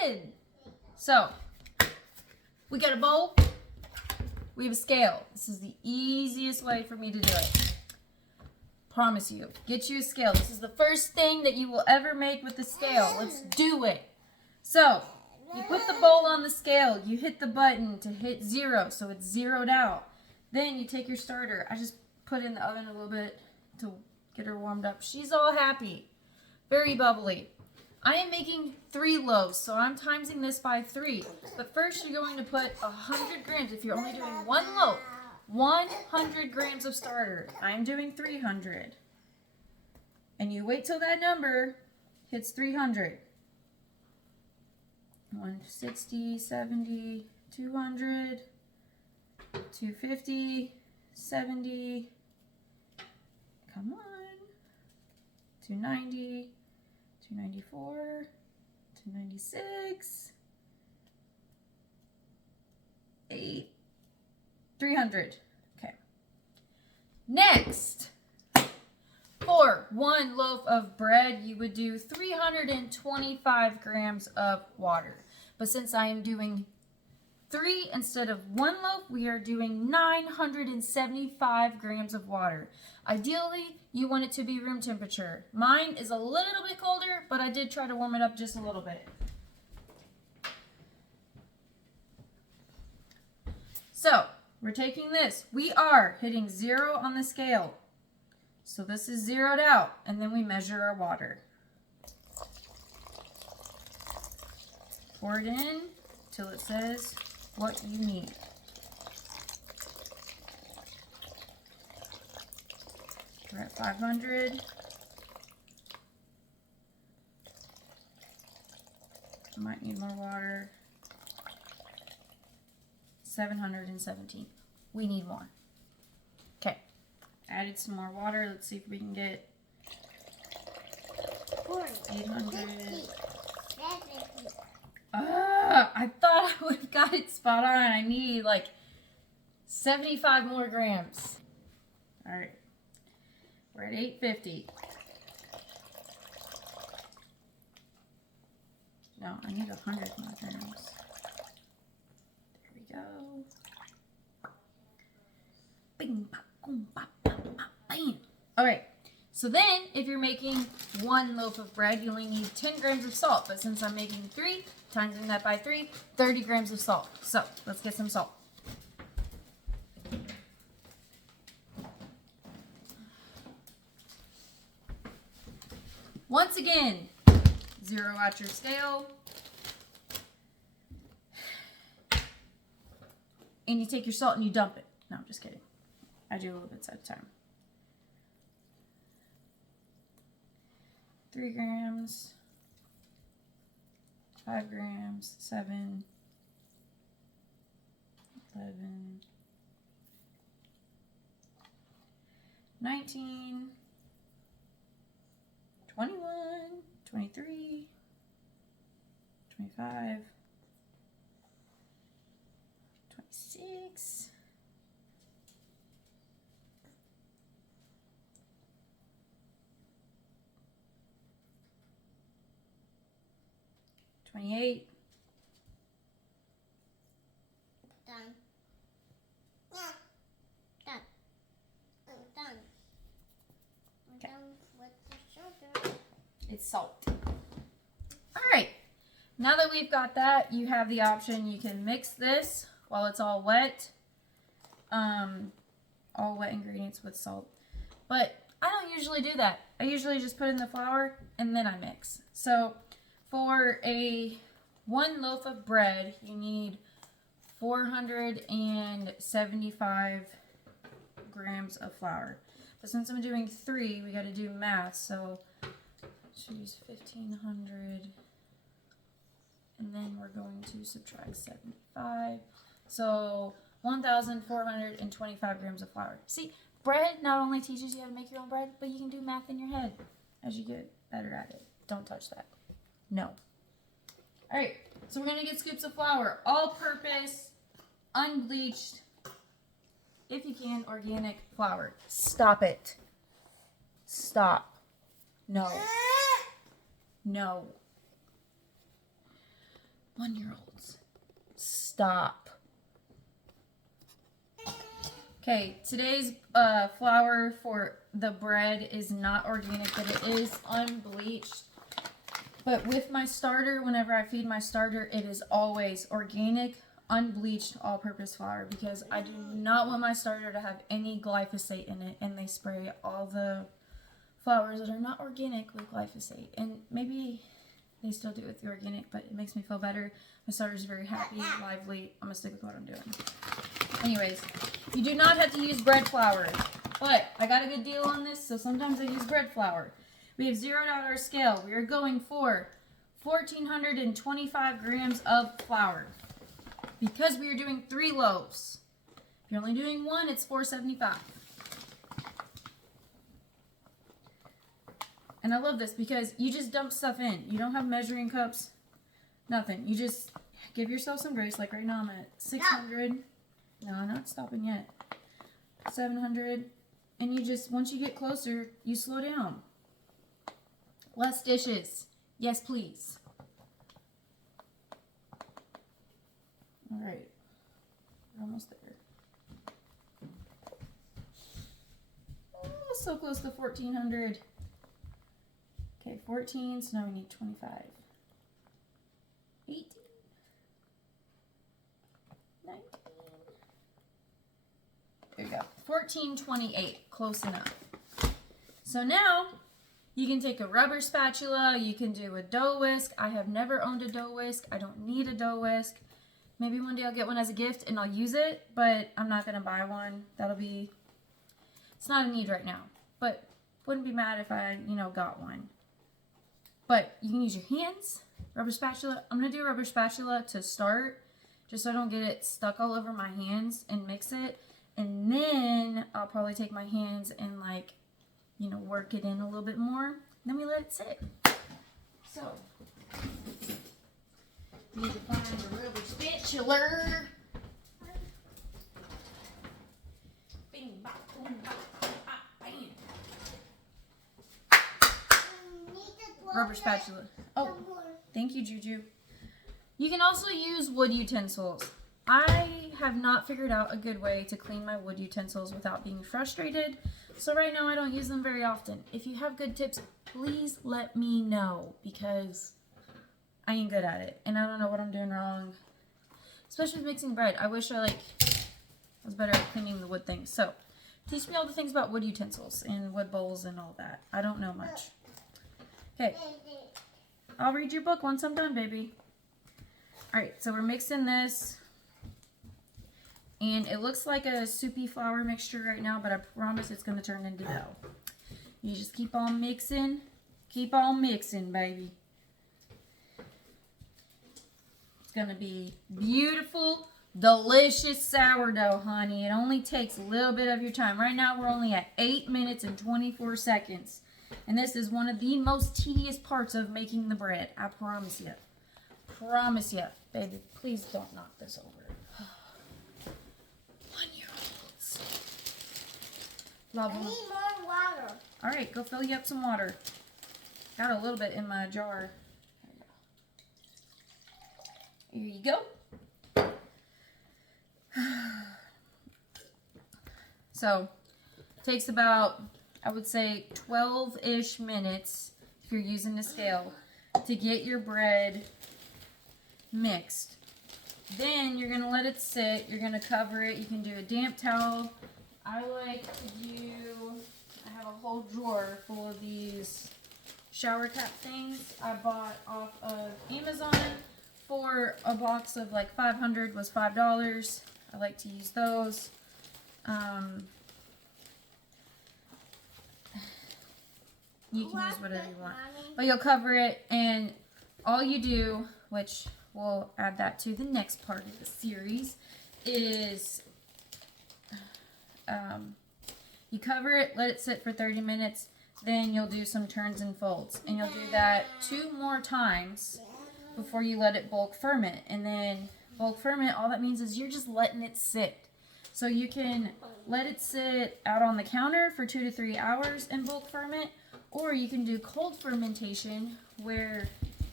did. So, we got a bowl. We have a scale. This is the easiest way for me to do it. Promise you. Get you a scale. This is the first thing that you will ever make with the scale. Let's do it. So, you put the bowl on the scale. You hit the button to hit 0, so it's zeroed out. Then you take your starter. I just put it in the oven a little bit to get her warmed up. She's all happy. Very bubbly. I am making 3 loaves, so I'm timesing this by 3. But first you're going to put 100 grams. If you're only doing 1 loaf, 100 grams of starter. I'm doing 300. And you wait till that number hits 300. 160, 70, 200, 250, 70. Come on. 290. 294, 296, 300. Okay. Next, for 1 loaf of bread, you would do 325 grams of water. But since I am doing 3 instead of 1 loaf, we are doing 975 grams of water. Ideally, you want it to be room temperature. Mine is a little bit colder, but I did try to warm it up just a little bit. So, we're taking this. We are hitting 0 on the scale. So this is zeroed out, and then we measure our water. Pour it in till it says what you need. We're at 500. Might need more water. 717. We need more. Okay. Added some more water. Let's see if we can get 800. I thought I would have got it spot on. I need like 75 more grams. All right. We're at 850. No, I need 100 more grams. There we go. Bing, pop, boom, pop, pop, pop, bam. All right. So then, if you're making 1 loaf of bread, you only need 10 grams of salt. But since I'm making 3, timing that by 3, 30 grams of salt. So, let's get some salt. Once again, zero out your scale. And you take your salt and you dump it. No, I'm just kidding. I do a little bit at a time. 3 grams, 5 grams, 7, 11, 19, 21, 23, 25, 26, 28. Done. Yeah. Done. I'm done. I'm Okay. done with the sugar. It's salt. All right. Now that we've got that, you have the option. You can mix this while it's all wet. All wet ingredients with salt. But I don't usually do that. I usually just put in the flour and then I mix. So for a 1 loaf of bread, you need 475 grams of flour. But since I'm doing 3, we got to do math. So I should use 1,500. And then we're going to subtract 75. So 1,425 grams of flour. See, bread not only teaches you how to make your own bread, but you can do math in your head as you get better at it. Don't touch that. No. All right, so we're going to get scoops of flour. All-purpose, unbleached, if you can, organic flour. Stop it. Stop. No. No. 1-year-olds. Stop. Okay, today's flour for the bread is not organic, but it is unbleached. But with my starter, whenever I feed my starter, it is always organic, unbleached, all-purpose flour, because I do not want my starter to have any glyphosate in it, and they spray all the flours that are not organic with glyphosate. And maybe they still do it with the organic, but it makes me feel better. My starter's very happy, lively. I'm gonna stick with what I'm doing. Anyways, you do not have to use bread flour, but I got a good deal on this, so sometimes I use bread flour. We have $0 scale. We are going for 1,425 grams of flour because we are doing 3 loaves. If you're only doing 1, it's $4.75. And I love this because you just dump stuff in. You don't have measuring cups, nothing. You just give yourself some grace. Like right now I'm at 600. No, I'm not stopping yet. 700. And you just, once you get closer, you slow down. Less dishes. Yes, please. All right. We're almost there. Oh, so close to 1,400. Okay, 14, so now we need 25. 18. 19. There you go. 1428. Close enough. So now you can take a rubber spatula. You can do a dough whisk. I have never owned a dough whisk. I don't need a dough whisk. Maybe one day I'll get one as a gift and I'll use it, but I'm not going to buy one. It's not a need right now, but wouldn't be mad if I, got one. But you can use your hands, rubber spatula. I'm going to do a rubber spatula to start, just so I don't get it stuck all over my hands and mix it. And then I'll probably take my hands and work it in a little bit more. Then we let it sit. So, need to find a rubber spatula. Bing, bop, boom, bop, bop, bam. Rubber spatula. Oh, thank you, Juju. You can also use wood utensils. I have not figured out a good way to clean my wood utensils without being frustrated. So right now I don't use them very often. If you have good tips, please let me know because I ain't good at it. And I don't know what I'm doing wrong. Especially with mixing bread. I wish I was better at cleaning the wood things. So teach me all the things about wood utensils and wood bowls and all that. I don't know much. Okay. I'll read your book once I'm done, baby. Alright, so we're mixing this. And it looks like a soupy flour mixture right now, but I promise it's going to turn into dough. You just keep on mixing. Keep on mixing, baby. It's going to be beautiful, delicious sourdough, honey. It only takes a little bit of your time. Right now, we're only at 8 minutes and 24 seconds. And this is one of the most tedious parts of making the bread. I promise you. Promise you. Baby, please don't knock this over. 1-year-olds. Love them. I need more water. All right, go fill you up some water. Got a little bit in my jar. Here you go. So, takes about, I would say, 12-ish minutes, if you're using a scale, to get your bread mixed. Then you're going to let it sit. You're going to cover it. You can do a damp towel. I like I have a whole drawer full of these shower cap things I bought off of Amazon. For a box of 500 was $5. I like to use those. You can use whatever you want. But you'll cover it, and all you do, which we'll add that to the next part of the series, is you cover it, let it sit for 30 minutes, then you'll do some turns and folds. And you'll do that 2 more times before you let it bulk ferment. And then bulk ferment, all that means is you're just letting it sit. So you can let it sit out on the counter for 2 to 3 hours and bulk ferment, or you can do cold fermentation where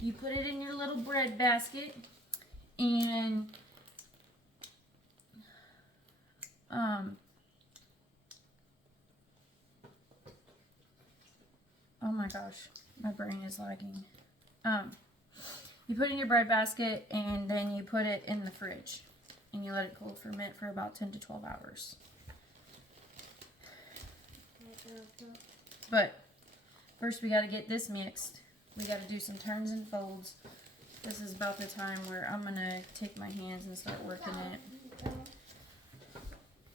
you put it in your little bread basket And oh my gosh, my brain is lagging. You put it in your bread basket and then you put it in the fridge and you let it cold ferment for about 10 to 12 hours. But first we got to get this mixed. We got to do some turns and folds. This is about the time where I'm going to take my hands and start working it.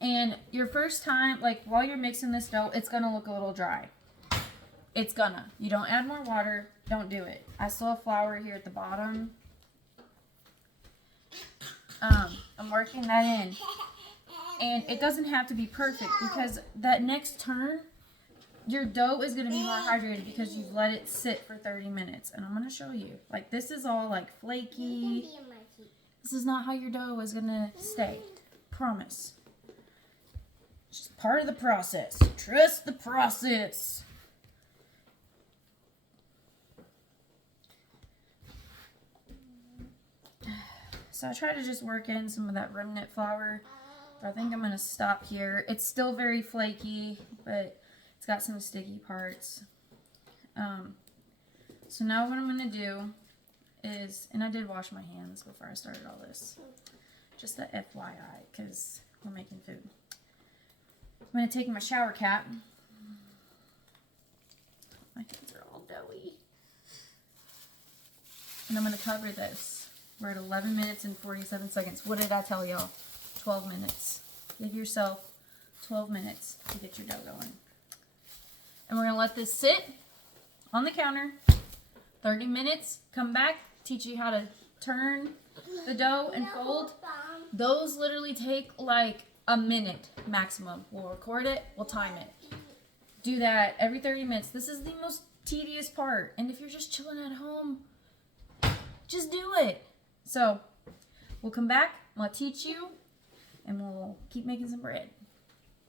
And your first time, like while you're mixing this dough, it's going to look a little dry. It's gonna. You don't add more water. Don't do it. I still have flour here at the bottom. I'm working that in. And it doesn't have to be perfect because that next turn, your dough is going to be more hydrated because you've let it sit for 30 minutes. And I'm going to show you. Like this is all like flaky. This is not how your dough is going to stay. Promise. It's just part of the process. Trust the process. So I try to just work in some of that remnant flour. But I think I'm going to stop here. It's still very flaky, but it's got some sticky parts. So now what I'm going to do is, and I did wash my hands before I started all this. Just a FYI, because we're making food. I'm going to take my shower cap. My hands are all doughy. And I'm going to cover this. We're at 11 minutes and 47 seconds. What did I tell y'all? 12 minutes. Give yourself 12 minutes to get your dough going. And we're going to let this sit on the counter. 30 minutes. Come back. Teach you how to turn the dough and fold. Those literally take like a minute maximum. We'll record it. We'll time it. Do that every 30 minutes. This is the most tedious part. And if you're just chilling at home, just do it. So, we'll come back, I'll teach you, and we'll keep making some bread.